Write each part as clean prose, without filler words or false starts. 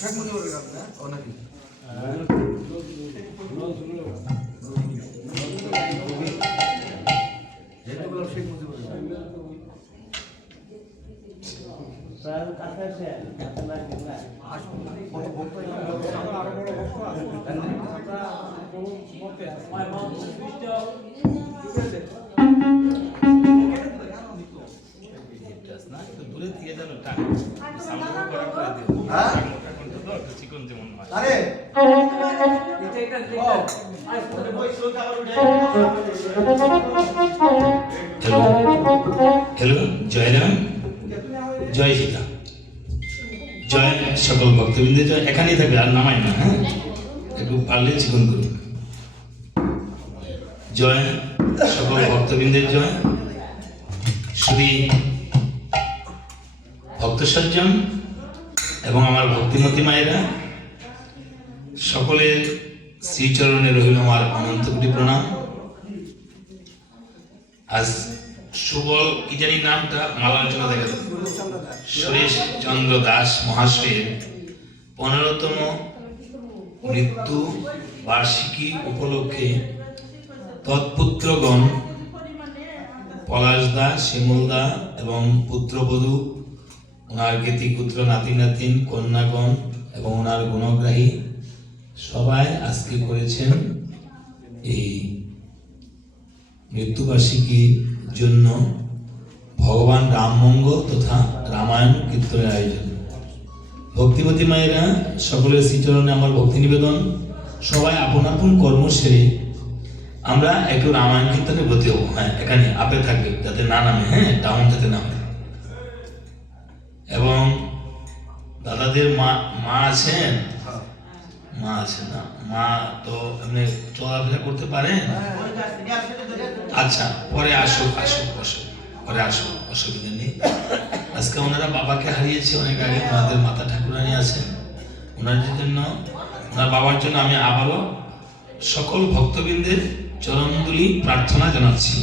শেখ মুজিবুর রহমান ও নাকি যেগুলো শেখ মুজিবুর রহমান প্রায় কাছে আসে কাছে লাগে না আসুন কত ভক্ত আরো বড় ভক্ত আছে দূরে থেকে যেন টাকা সামনে করা করে দিও হ্যাঁ মোটা কোনটা তো একটু চিকন যেমন হয় আরে হ্যালো জয়রাম জয় সীতা জয় সকল ভক্তবৃন্দের জয় এখানেই থাকবে আর নামাই না হ্যাঁ একটু পারলে চিকন করুন জয় সকল ভক্তবৃন্দের জয় শুধু ভক্ত সজ্জন এবং আমার ভক্তিমতী মায়েরা সকলের শ্রীচরণে রহিল আমার অনন্ত কোটি প্রণাম। আজ সুবল কি জানি নামটা মালার জন্য দেখা যায় সুরেশ চন্দ্র দাস মহাশয়ের 15তম মৃত্যু বার্ষিকী উপলক্ষে তৎপুত্রগণ পলাশদা শিমুলদা এবং পুত্রবধূ ওনার জ্ঞাতিপুত্র নাতি নাতিন কন্যাগণ এবং ওনার গুণগ্রাহী সবাই আজকে করেছেন এই মৃত্যুবার্ষিকীর জন্য ভগবান রামমঙ্গল তথা রামায়ণ কীর্তনের আয়োজন। ভক্তিমতী মায়েরা সকলের শ্রীচরণে আমার ভক্তি নিবেদন সবাই আপন আপন কর্ম সেরে আমরা একটু রামায়ণ কীর্তনে ব্রতী হবো। হ্যাঁ এখানে আপে থাকবে যাতে না নামে, হ্যাঁ ডাউন যাতে নামে। এবং দাদাদের মা আছেন, মা আছে না মা তো এমনি চলাফেরা করতে পারে আচ্ছা পরে আসুক আসুক বসুক পরে আসুক অসুবিধা নেই। আজকে ওনারা বাবাকে হারিয়েছে অনেক আগে, ওনাদের মাতা ঠাকুরানী আছেন, ওনাদের জন্য ওনার বাবার জন্য আমি আবারও সকল ভক্তবৃন্দের চরণধুলি প্রার্থনা জানাচ্ছি।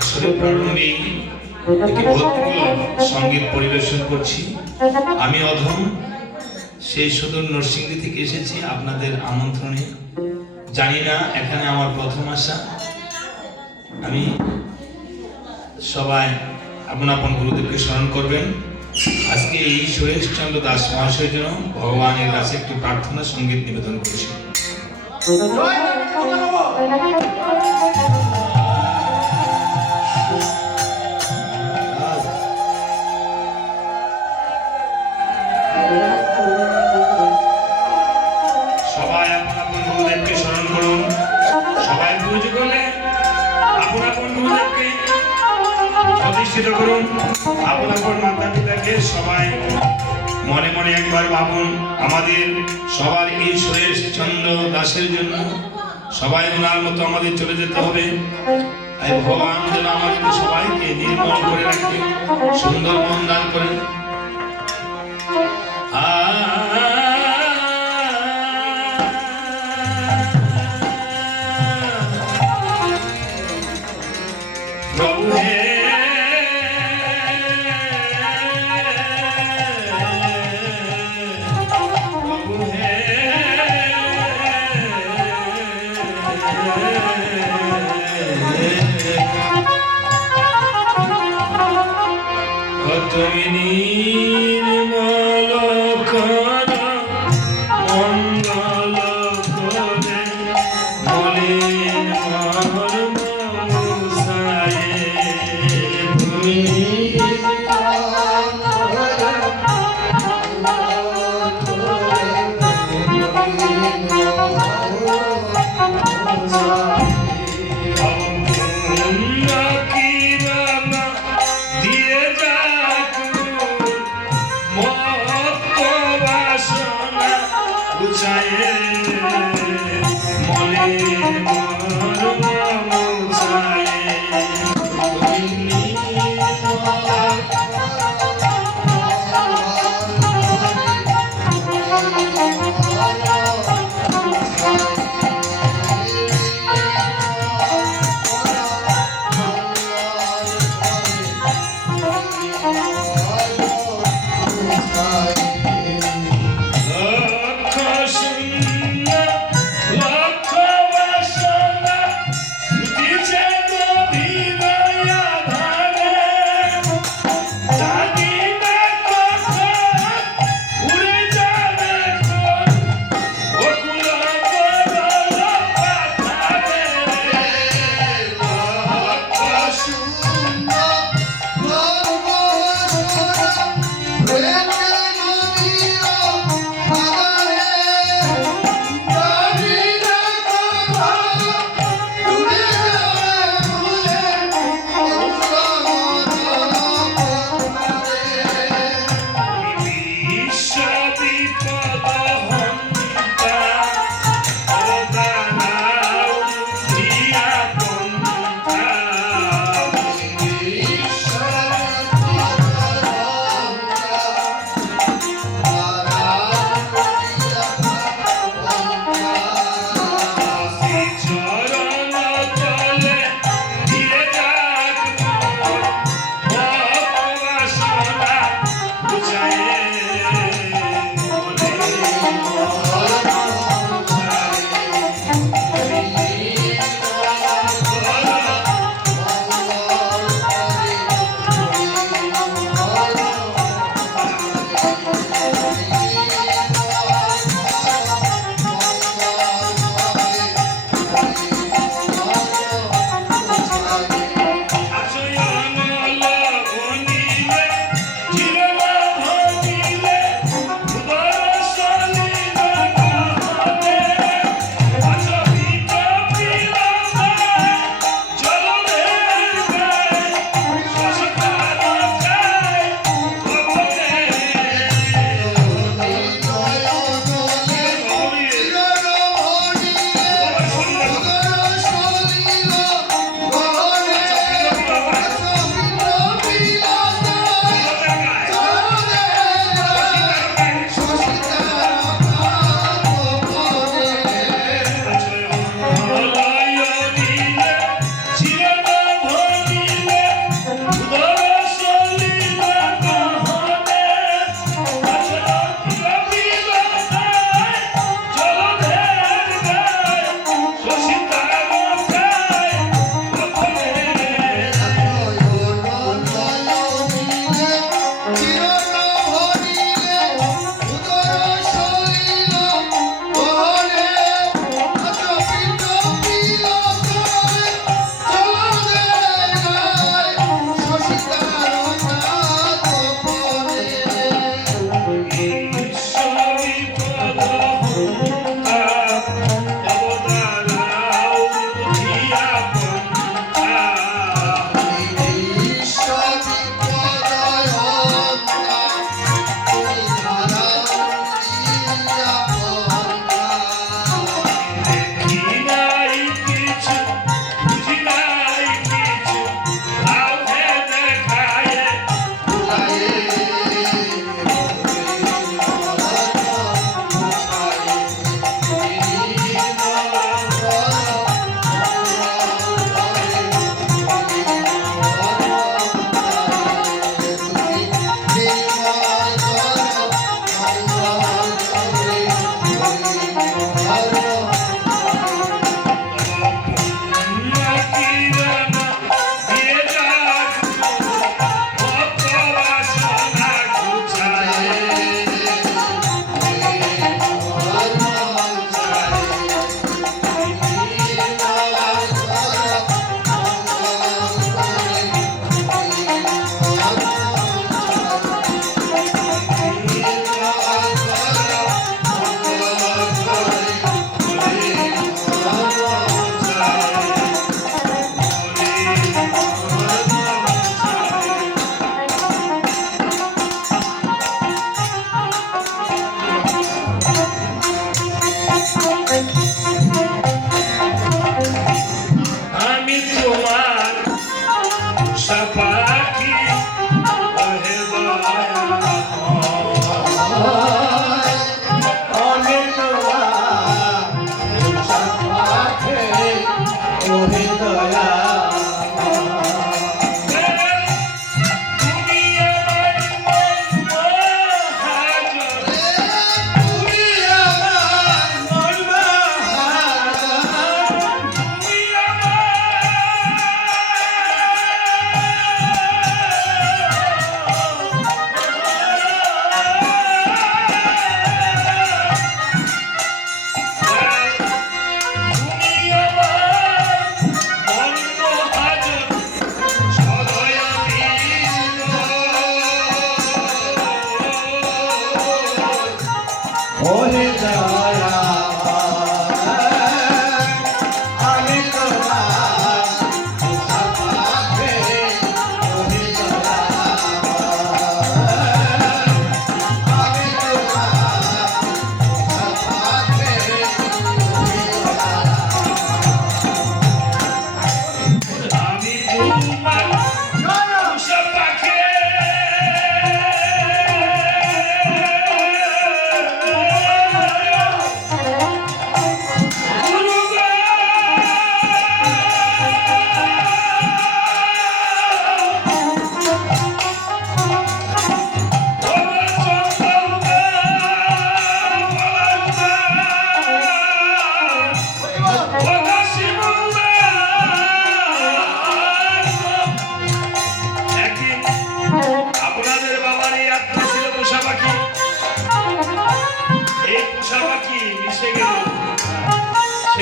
আসলে প্রারম্ভে একটি ভক্তিমূলক সঙ্গীত পরিবেশন করছি। আমি অধম সেই সুদূর নরসিংদী থেকে এসেছি আপনাদের আমন্ত্রণে। জানি না এখানে আমার প্রথম আসা। আমি সবাই আপন আপন গুরুদেবকে স্মরণ করবেন। আজকে এই সুরেশ চন্দ্র দাস মহাশয়ের জন্য ভগবানের কাছে একটি প্রার্থনা সঙ্গীত নিবেদন করছি। সবাই আপন আপন গুরুদেবকে স্মরণ করুন। সবাই পুজো করলে আপন আপন গুরুদেবকে প্রতিষ্ঠিত করুন। আপন আপন মাতা পিতাকে সবাই মনে মনে একবার ভাবুন। আমাদের সবার এই সুরেশ চন্দ্র দাসের জন্য সবাই ওনার মতো আমাদের চলে যেতে হবে। তাই ভগবান যেন আমাদের সবাইকে নির্মল করে রাখে, সুন্দর মন দান করেন। প্রভু হে তুমি নির্মল কর মঙ্গল করে মলিন মর্ম মুছায়ে। তুমি লক্ষ শূন্য লক্ষ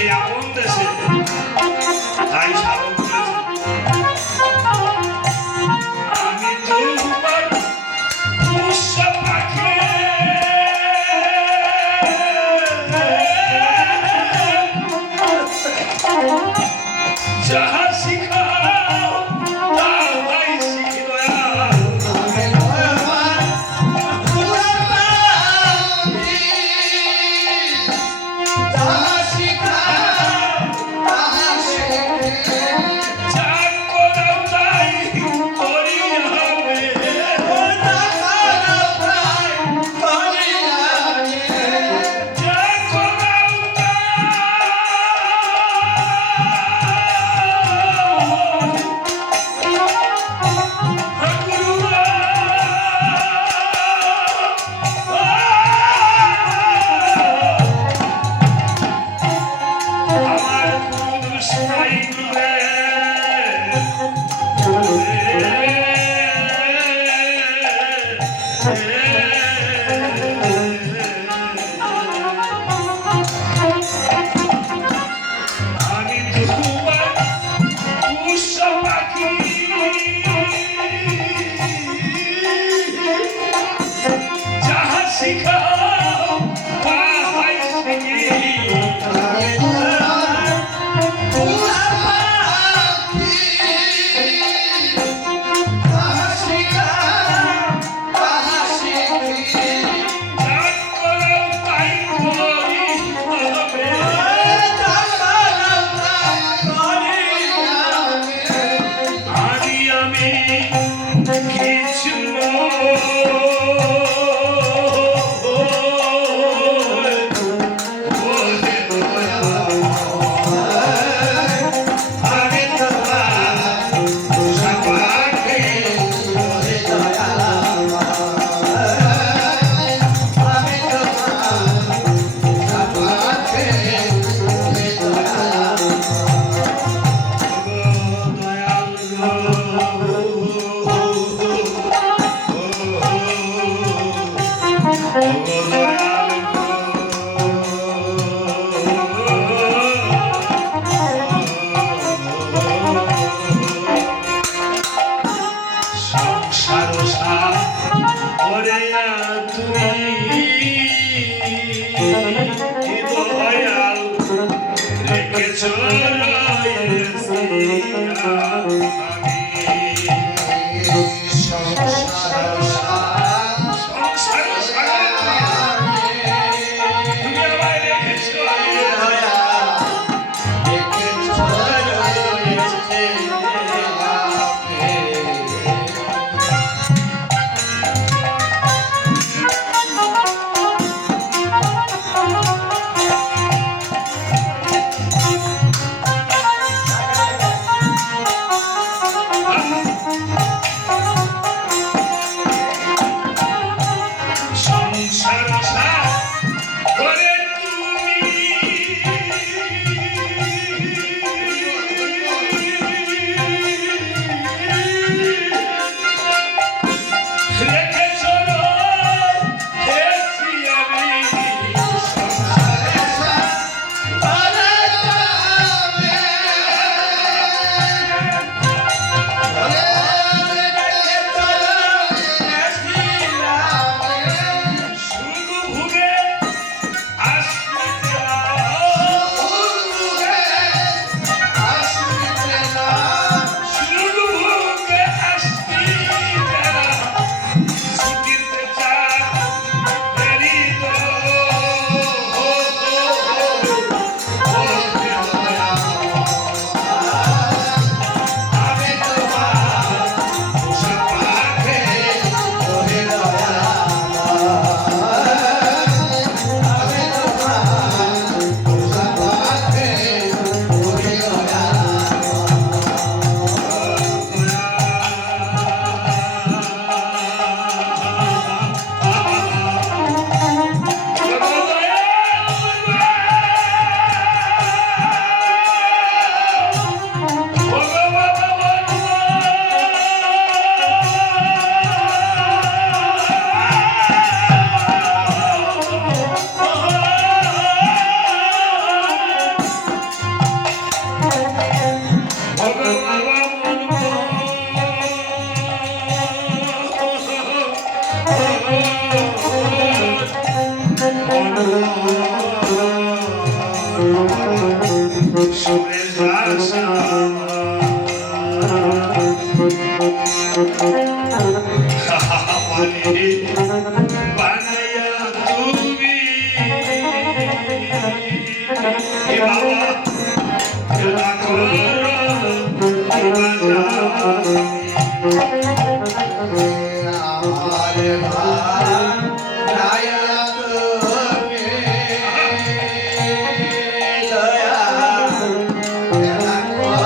সেই আপন দেশে তাই স্মারক করেছে আমি তোমার পোষা পাখি যাহা শিখাও তাহাই শিখি দয়াল সুরের ভাষা আমারে বানাইয়া তুমি এ বাবা খেলা করো বাজা আমারে বানাইয়া তুমি দয়া খেলা করো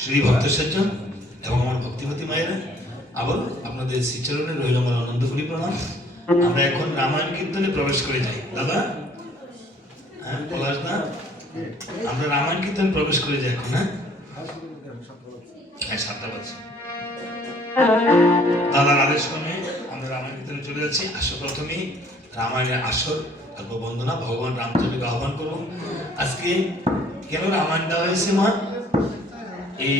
শ্রী ভক্ত সজ্জন এবং আমার ভক্তিপতি মায়েরা আবার আপনাদের শ্রীচরণে রইল আমার আনন্দ করি প্রণাম। আমরা এখন রামায়ণ কীর্তনে প্রবেশ করে যাই। দাদা, হ্যাঁ পলাশ দা, আমরা রামায়ণ কীর্তনে প্রবেশ করে যাই এখন। হ্যাঁ হ্যাঁ 7টা বাজে। দাদার আদেশ ক্রমে আমরা রামায়ণ কীর্তনে চলে যাচ্ছি। আসো প্রথমেই রামায়ণের আসর অল্প বন্দনা ভগবান রামচন্দ্রকে আহ্বান করব। আজকে কেন রামায়ণ দেওয়া হয়েছে মা? এই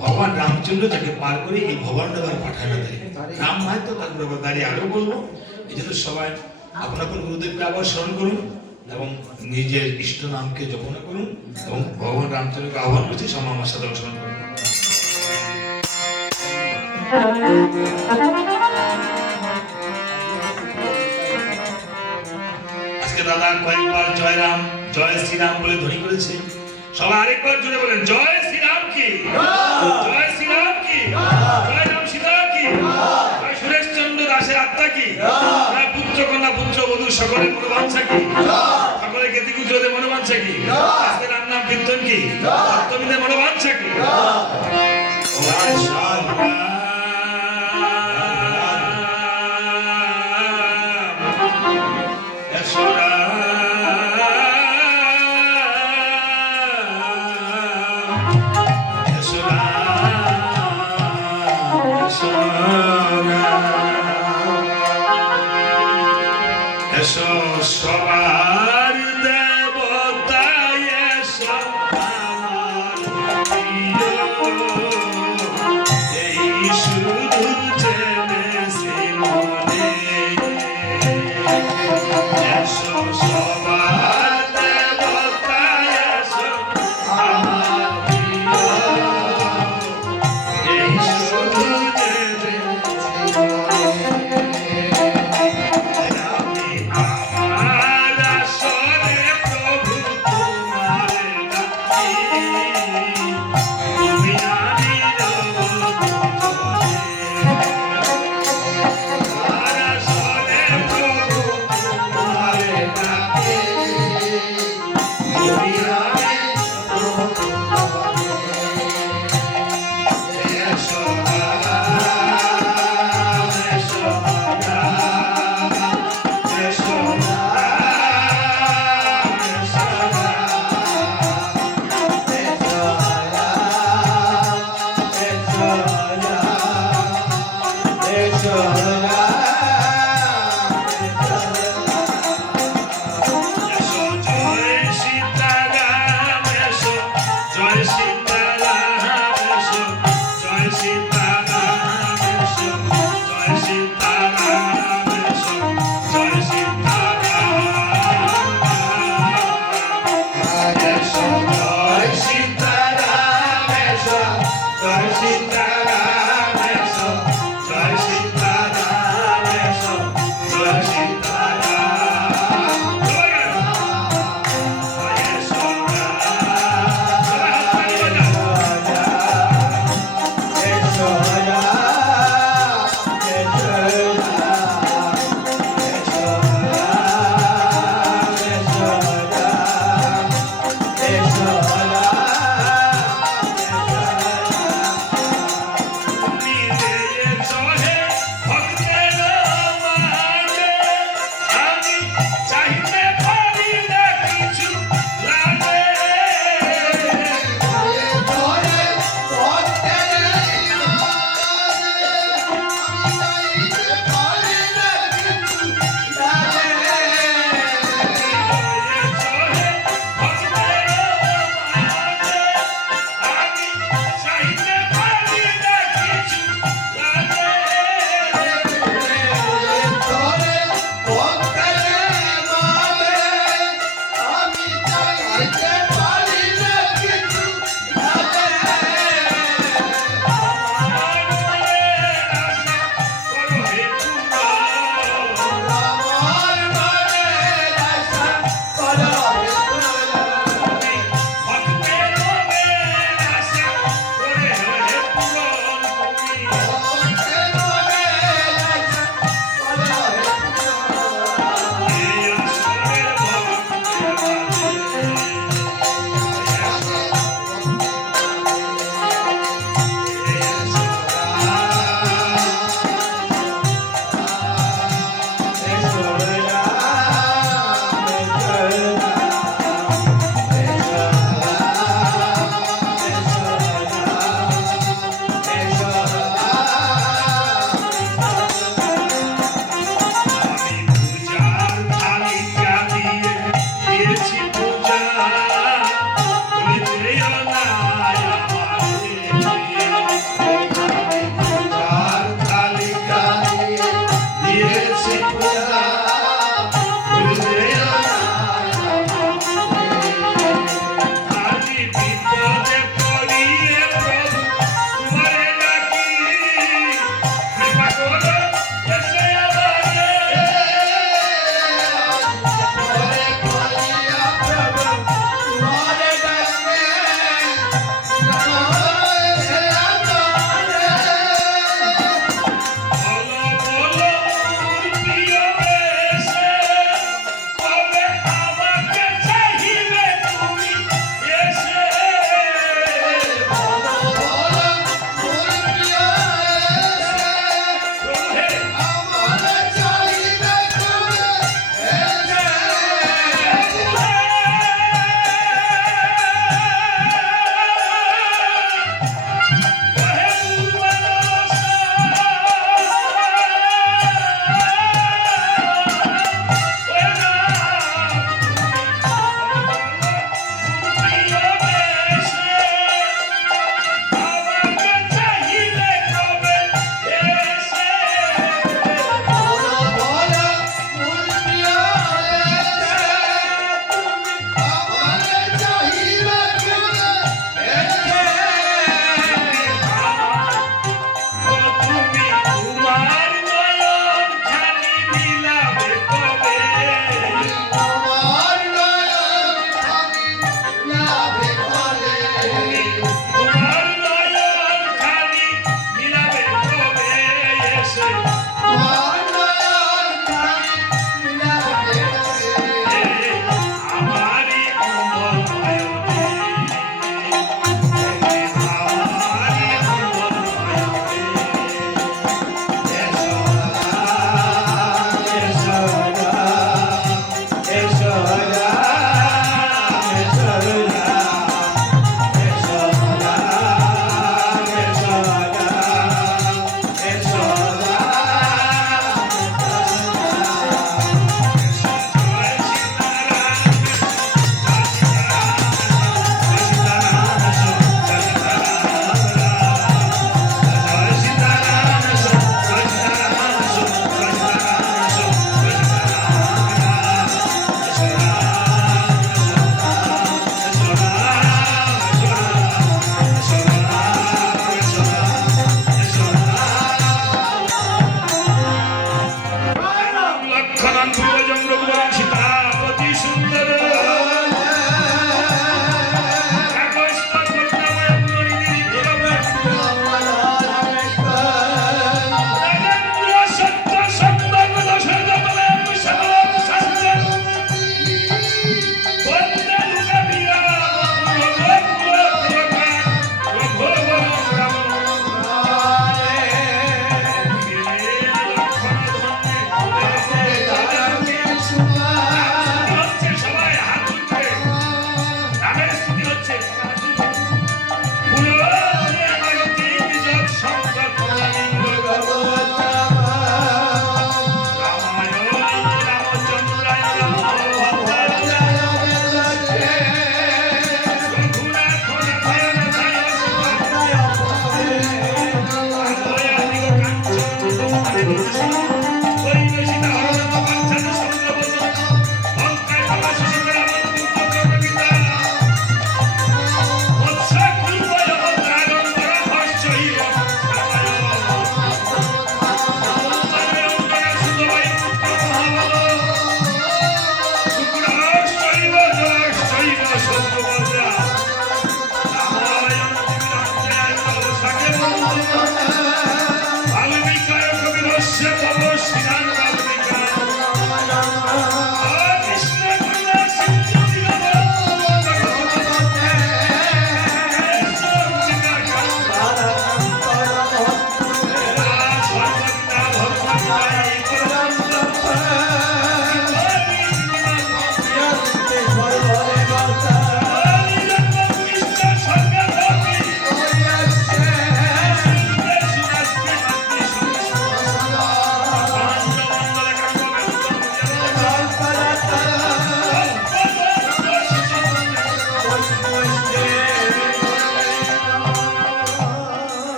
ভগবান রামচন্দ্র তাকে পার করে এই ভবান্ডবার পাঠানো দেয়। রাম ভাই তো তার ব্যাপারে দাঁড়িয়ে আরো বলবো। এই জন্য সবাই আপন আপন গুরুদেবকে আবার স্মরণ করুন এবং নিজের ইষ্ট নামকে জপনা করুন এবং ভগবান রামচন্দ্রকে আহ্বান করছি। সবাই আমার সাথে স্মরণ করুন। আজকে দাদা কয়েকবার জয় রাম জয় শ্রীরাম বলে ধ্বনি করেছে। সবাই আরেকবার জুড়ে বলেন জয় শ্রীরাম কি, জয় শ্রীরাম কি, জয় রাম সীতা কি, জয় সুরেশ চন্দ্র দাসের আত্মা কি, জয় পুত্র কন্যা পুত্র বধূ সকলের মনোবাঞ্ছা কি, সকলের জ্ঞাতিকুজদের মনোবাঞ্ছা কি, আজকে রাম নাম কীর্তন কি, ভক্তবৃন্দের মনোবাঞ্ছা কি। যশোরা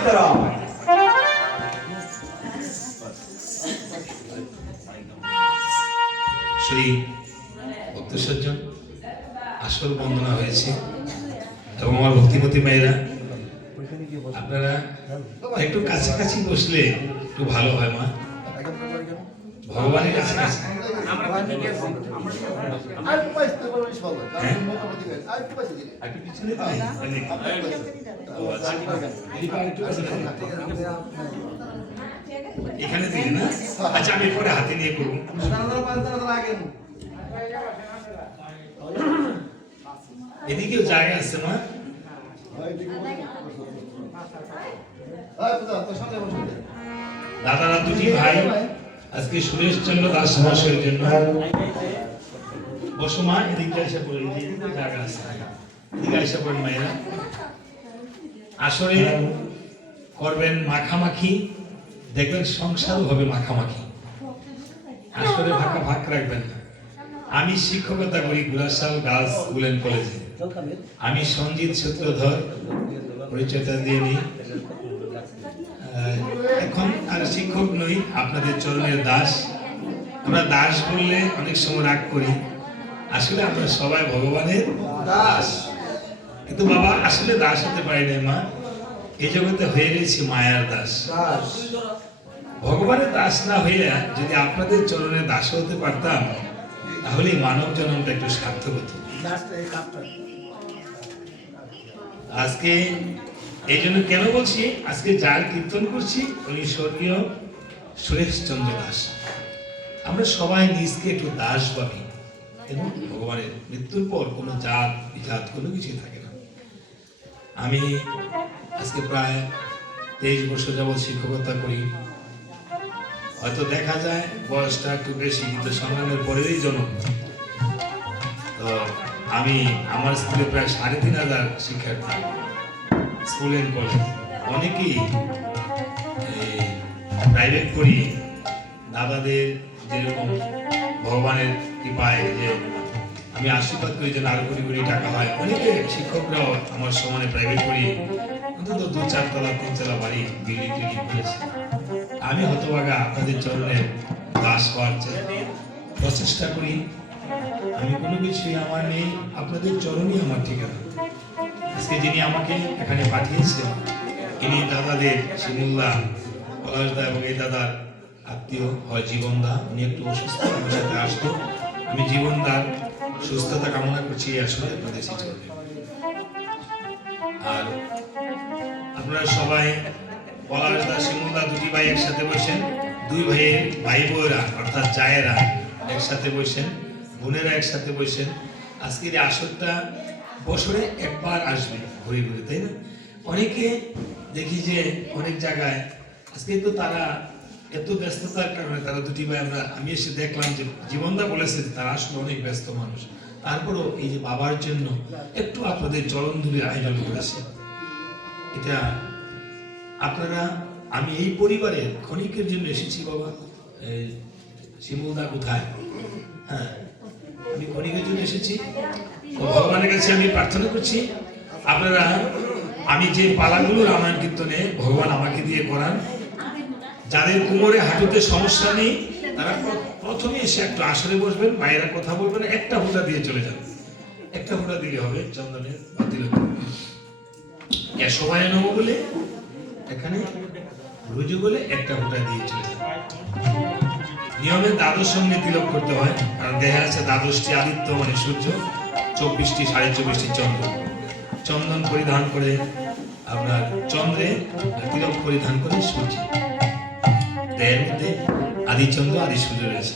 সীতারাম। শ্রী ভক্তসজ্জন আসর বন্দনা হয়েছে এবং আমার ভক্তিমতী মেয়েরা আপনারা একটু কাছাকাছি বসলে একটু ভালো হয় মা, ভগবানের কাছাকাছি। এখানে দিলি না? আচ্ছা আমি পরে হাতে নিয়ে করবো। এদিকেও জায়গা আছে মা। দাদারা দুটি ভাই আজকে সুরেশ চন্দ্র দাস মহাশয়ের জন্য বসো মা, এদিকে এসে পড়ে, এদিকে জায়গা আছে, এদিকে এসে পড়েন মায়েরা। আসরে করবেন মাখামাখি, দেখবেন সংসারও হবে মাখামাখি। আসরে ভাগ ভাগ রাখবেন না। আমি শিক্ষকতা করি গুলাশাল গার্লস স্কুল এন্ড কলেজে। আমি সঞ্জিত সূত্রধর, পরিচয়টা দিয়ে নিই। এখন আর শিক্ষক নই, আপনাদের চরণের দাস। আমরা দাস বললে অনেক সময় রাগ করি, আসলে আমরা সবাই ভগবানের দাস। কিন্তু বাবা আসলে দাস হতে পারি না মা, এই জগতে হয়ে গেছি মায়ার দাস। ভগবানের দাস না হইয়া যদি আপনাদের চরণের দাস হতে পারতাম, তাহলে মানব জন্মটা একটু সার্থক হতো। আজকে এই জন্য কেন বলছি, আজকে যার কীর্তন করছি উনি স্বর্গীয় সুরেশ চন্দ্র দাস। আমরা সবাই নিজকে একটু দাস ভাবি, এবং ভগবানের মৃত্যুর পর কোনো জাত বিজাত কোনো কিছুই থাকে না। আমি আজকে প্রায় 23 বছর যাবৎ শিক্ষকতা করি। হয়তো দেখা যায় বয়সটা একটু বেশি, কিন্তু সংগ্রামের পরেরই জন্ম। তো আমি আমার স্কুলে প্রায় 3500 শিক্ষার্থী, স্কুল এন্ড কলেজ। অনেকেই প্রাইভেট করি, দাদাদের যেরকম ভগবানের কৃপায় যে আমি আশীর্বাদ করি যেন আরো কোটি কোটি টাকা হয়। অনেকে শিক্ষকরাও আমার সমানে প্রাইভেট করি অন্তত 2-4 তলা 3 তলা বাড়ি বিল্ডিং টিল্ডিং করেছে। আমি হতভাগা আপনাদের চরণে দাস হওয়ার প্রচেষ্টা করি। আমি কোনো কিছুই আমার নেই, আপনাদের চরণই আমার ঠিকানা। আজকে যিনি আমাকে এখানে পাঠিয়েছেন, ইনি দাদাদের শিমুল্লা পলাশদা এবং এই দাদার আত্মীয় হয় জীবনদা। উনি একটু অসুস্থ, আমার সাথে আসতো। আমি জীবনদার সুস্থতা কামনা করছি আসলে আপনাদের চরণে। আর আপনারা সবাই পলাশদা শিমুলদা দুটি ভাই একসাথে বসেন, দুই ভাইয়ের ভাই বোয়েরা অর্থাৎ জায়েরা একসাথে বসেন, বোনেরা একসাথে বসেন। আজকের এই আসরটা বছরে একবার আসবে ঘুরে ঘুরে, তাই না? অনেকে দেখি যে অনেক জায়গায় আজকে তো তারা এত ব্যস্ততার কারণে তারা দুটি ভাই আমি এসে দেখলাম যে জীবনদা বলেছে তারা আসলে অনেক ব্যস্ত মানুষ, তারপরও এই যে বাবার জন্য একটু আপনাদের চরণ ধুলির আয়োজন করেছে। এটা আপনারা, আমি এই পরিবারের ক্ষণিকের জন্য এসেছি বাবা। শিমুলদা কোথায়? হ্যাঁ, আমি ক্ষণিকের জন্য এসেছি। ভগবানের কাছে আমি প্রার্থনা করছি আপনারা, আমি যে পালাগুলো রামায়ণ কীর্তনে ভগবান আমাকে দিয়ে করান, যাদের কোমরে হাঁটুতে সমস্যা নেই তারা প্রথমে এসে একটু আসরে বসবেন, মায়েরা কথা বলবেন, একটা ফোঁটা দিয়ে চলে যাবেন। একটা ফোঁটা দিলে হবে চন্দনের বাতিল। সবাই নেব বলে এখানে রুজু বলে একটা ফোঁটা দিয়ে চলে যাবে। নিয়মে দ্বাদশ সঙ্গে তিলক করতে হয়, কারণ দেখা যাচ্ছে দ্বাদশটি আদিত্য মানে সূর্য, 24টি 24.5টি চন্দ্র। চন্দন পরিধান করে আপনার চন্দ্রে, তিলক পরিধান করে সূর্য। দেহের মধ্যে আদি চন্দ্র আদি সূর্য রয়েছে।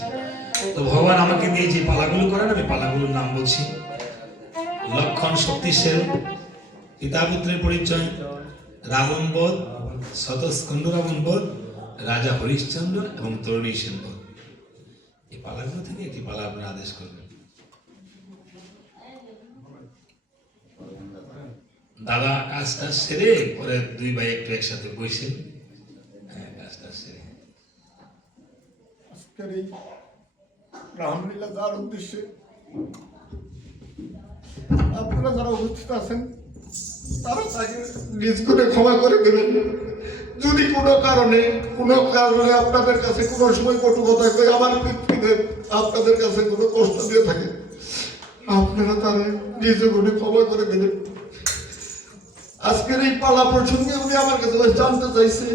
তো ভগবান আমাকে দিয়ে যে পালাগুলো করেন, আমি পালাগুলোর নাম বলছি। লক্ষণ শক্তি সেন, পিতা পুত্রের পরিচয়, রাবণ বধ, শতস্কন্দ রাবণ বধ, রাজা হরিশ্চন্দ্র এবং তরুণী সেন বধ। এই পালাগুলো থেকে একটি পালা আপনারা আদেশ করবেন। দাদা কাজটা সেরে পরে দুই ভাই একটু একসাথে বসে কাজটা সেরে আজকের এই রামলীলা যার উদ্দেশ্যে আপনারা যারা উপস্থিত আছেন তারা তাকে নিজ করে ক্ষমা করে দেবেন। যদি কোনো কারণে আপনাদের কাছে কোনো সময় কটু কথা কই আমার ভিত্তিতে আপনাদের কাছে কোনো কষ্ট দিয়ে থাকে, আপনারা তাদের নিজ গুণে ক্ষমা করে দেবেন। আজকের এই পালা প্রসঙ্গে উনি আমার কাছে জানতে চাইছে